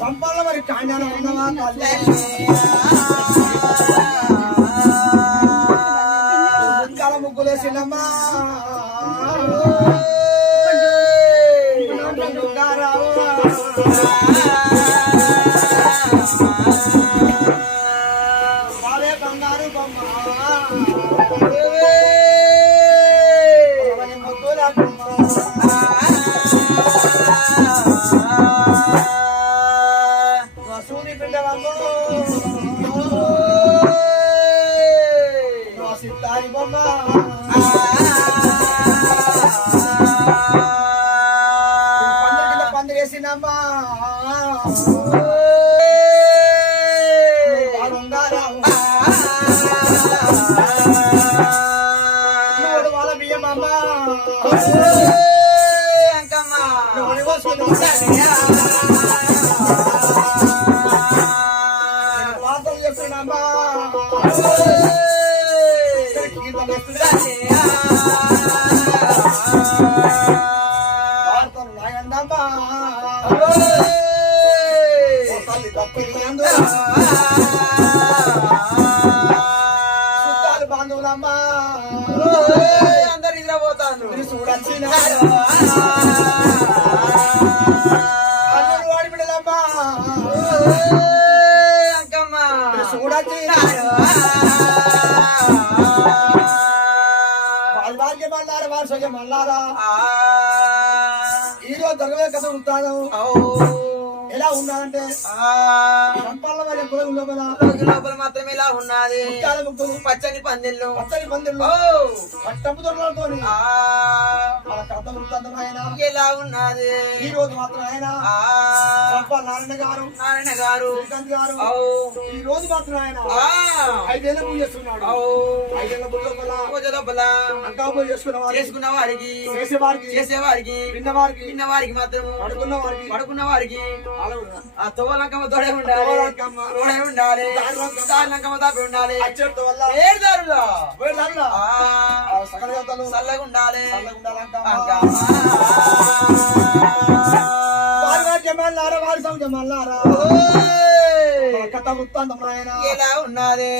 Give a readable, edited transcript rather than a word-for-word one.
సంపాల మరి కాండాల ఉన్నవా ముగ్గాల ముగ్గులేసినమ్మా వాళ్ళే బంగారు బొమ్మ ముగ్గుల సూరి పిండవమ్మ సిద్ధారి బొమ్మ పందిరేసినమ్మా వాళ్ళ బియ్యమ్మ వార్తలు చెప్తున్నామ్మా వార్తలు నాయన్నమ్మా తల్లి తప్పింది చుట్టాలు బాంధవులమ్మా అందరు నిద్రపోతాను చూడొచ్చిన వాడి బిడ్డలమ్మా చూడొచ్చిన భాగ్యమన్నారా వారు స్వయమన్నారా ఈరోజు దొరకవే కథ ఉంటాను ఎలా ఉన్నాడంటే సంపాల లోపల మాత్రమే ఇలా ఉన్నది పచ్చని పందిళ్ళు పట్టపు దొరలతో మన కథ వృత్తాంతం ఆయన ఎలా ఉన్నది ఈ రోజు మాత్రం ఆయన సంపాల నారాయణ గారు శ్రీకాంత్ గారు ఈ రోజు మాత్రం ఆయన 5 ఏళ్ళ పూజ చేస్తున్నాడు 5 ఏళ్ళ లోపల అంకా పూజ చేసుకున్న వారికి చేసేవారికి విన్న వారికి మాత్రం పడుకున్న వారికి ఆ తోలంకమ్మ తోడే ఉండాలి దారిలంకమ్మ తాపి ఉండాలి చల్లగా ఉండాలి వారి సంజమల్లారా కథ వృత్తాంతం ఎలా ఉన్నది